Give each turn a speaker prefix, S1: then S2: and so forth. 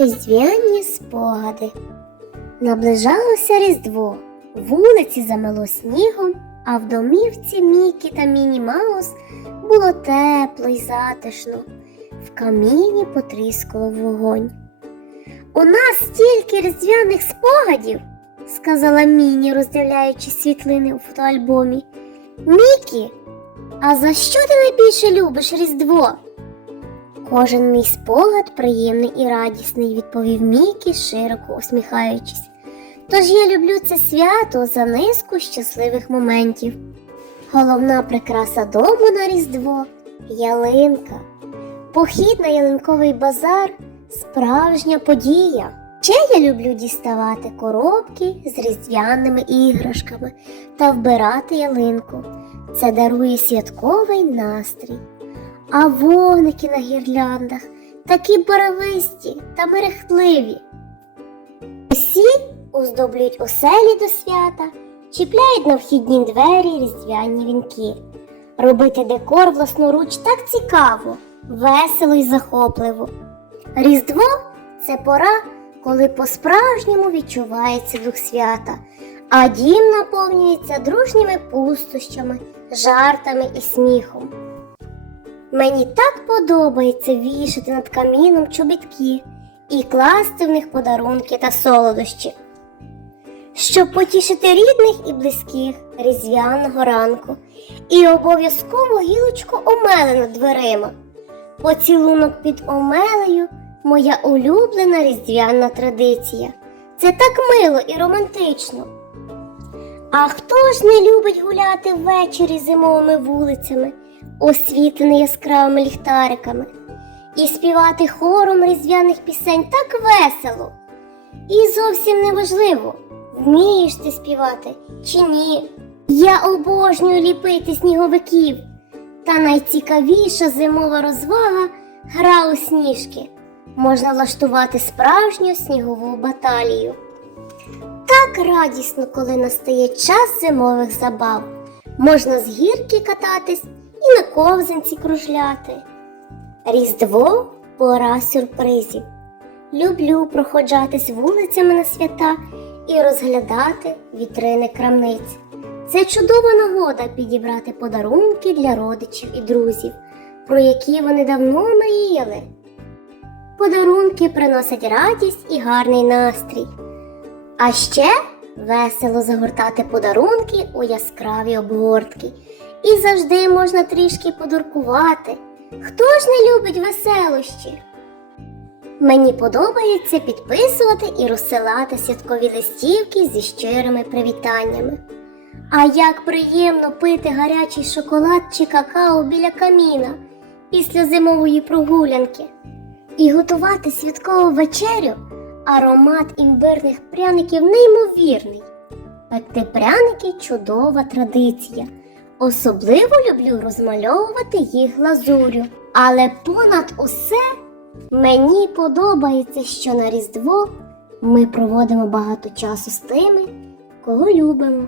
S1: Різдвяні спогади. Наближалося Різдво, вулиці замело снігом, а в домівці Мікі та Міні Маус було тепло й затишно. В каміні потріскував вогонь. У нас стільки різдвяних спогадів, сказала Міні, роздивляючи світлини у фотоальбомі. Мікі, а за що ти найбільше любиш Різдво? Кожен мій спогад приємний і радісний, відповів Мікі, широко усміхаючись. Тож я люблю це свято за низку щасливих моментів. Головна прикраса дому на Різдво ялинка. Похід на ялинковий базар справжня подія. Ще я люблю діставати коробки з різдвяними іграшками та вбирати ялинку. Це дарує святковий настрій. А вогники на гірляндах такі барвисті та мерехтливі. Усі оздоблюють оселі до свята, чіпляють на вхідні двері різдвяні вінки. Робити декор власноруч так цікаво, весело і захопливо. Різдво це пора, коли по-справжньому відчувається дух свята, а дім наповнюється дружніми пустощами, жартами і сміхом. Мені так подобається вішати над каміном чобітки і класти в них подарунки та солодощі, щоб потішити рідних і близьких різдвяного ранку, і обов'язково гілочку омели над дверима. Поцілунок під омелею моя улюблена різдвяна традиція. Це так мило і романтично. А хто ж не любить гуляти ввечері зимовими вулицями, освітлений яскравими ліхтариками, і співати хором різдвяних пісень так весело. І зовсім не важливо, вмієш ти співати чи ні. Я обожнюю ліпити сніговиків, та найцікавіша зимова розвага гра у сніжки. Можна влаштувати справжню снігову баталію. Так радісно, коли настає час зимових забав. Можна з гірки кататись і на ковзанці кружляти. Різдво пора сюрпризів. Люблю проходжатись вулицями на свята і розглядати вітрини крамниць. Це чудова нагода підібрати подарунки для родичів і друзів, про які вони давно мріяли. Подарунки приносять радість і гарний настрій. А ще весело загортати подарунки у яскраві обгортки. І завжди можна трішки подуркувати. Хто ж не любить веселощі? Мені подобається підписувати і розсилати святкові листівки зі щирими привітаннями. А як приємно пити гарячий шоколад чи какао біля каміна після зимової прогулянки і готувати святкову вечерю, аромат імбирних пряників неймовірний. Пекти пряники чудова традиція. Особливо люблю розмальовувати їх глазурю. Але понад усе мені подобається, що на Різдво ми проводимо багато часу з тими, кого любимо.